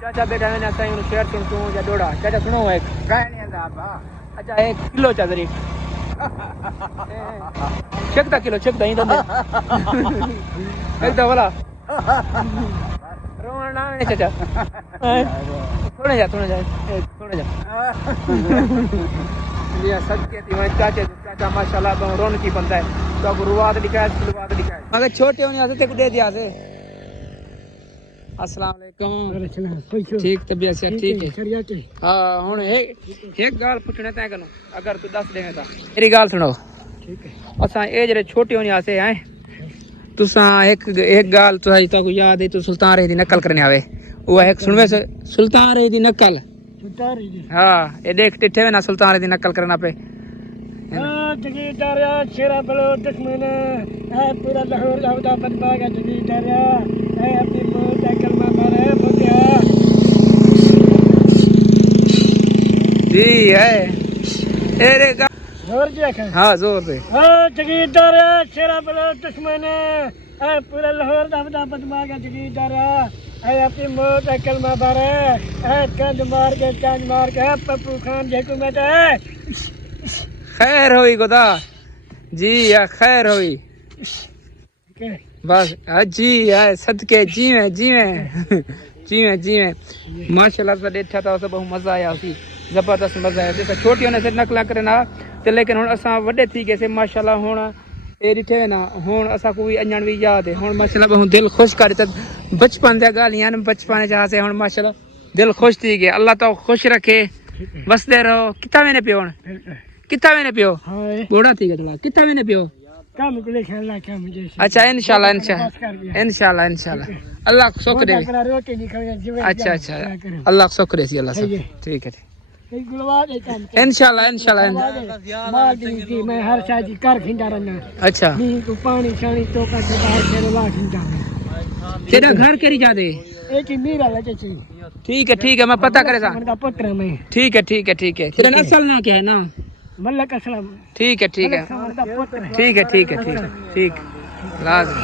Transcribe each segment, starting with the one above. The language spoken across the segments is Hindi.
चाचा बैठा है ना साईं शेर सुन तू या डोड़ा चाचा सुनो एक कहने दा बा अच्छा 1 किलो चादरी चेक किलो चेक ही तो एकदम वाला रोना है चाचा थोड़ा जा ये सत्य थी चाचा चाचा माशाल्लाह बहुत रौनकी बनता है तो गुरुवार दिखाए मगर छोटे होने आते को दे दिया से अस्सलाम वालेकुम ठीक तबीयत से ठीक है हां हुन एक गाल पूछने तय कनो अगर तू दस देवे ता मेरी गाल सुनो ठीक है असा ए जरे छोटे होने आसे हैं तुसा एक गाल तुसाई तो याद है तू सुल्तान रे दी नकल करने आवे वो एक सुनवे से सुल्तान रे दी नकल हां ये देख टिठे में ना सुल्तान रे दी नकल करना पे जगीदारिया शेरा बलो दुश्मन है पूरा लाहौर लाहौदा बनवागा जगीदारिया है अपनी मौत का कलमा मारे मोतिया जी है अरे जोर दिया हां जोर से जगीदारिया शेरा बलो दुश्मन है पूरा लाहौर लाहौदा बनवागा जगीदारिया है अपनी मौत का कलमा मारे है कंद मार के पप्पू खान जी हुकूमत है खैर हुई खुदा जी या खैर हुई बस जी है सदके जी में माशाल्लाह से देखा था सब बहुत मजा आया सी जबरदस्त मजा आया जैसे छोटी होने से नकला करे ना तो लेकिन हुन असा वड्डे थी गए से माशाल्लाह हुन ए दिठे ना हुन असा को भी अञण भी याद है हुन माशाल्लाह बहुत दिल खुश कर त बचपन दे गालियां बचपन जहां से हुन माशाल्लाह दिल खुश थी गए अल्लाह तो खुश रखे बसदे रहो किता मैंने पियो कितना मैंने पियो बूढ़ा थी थोड़ा कितना मैंने पियो काम को लेके अल्लाह क्या मुझे अच्छा इंशाल्लाह अल्लाह को शुक्र दे अच्छा अल्लाह को शुक्र है अल्लाह सब ठीक है इंशाल्लाह माल दी मैं हर शादी कर खिंदा रहना अच्छा नी को पानी शानी तो का बाहर से ला खिंदा तेरा घर केरी जादे एक ही मेरा लगे छी ठीक है मैं पता करे सा मेरा पुत्र मैं ठीक है तेरा नस्ल ना क्या है ना मल्लक असलम ठीक है लाजमी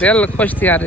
दिल खुश थी यार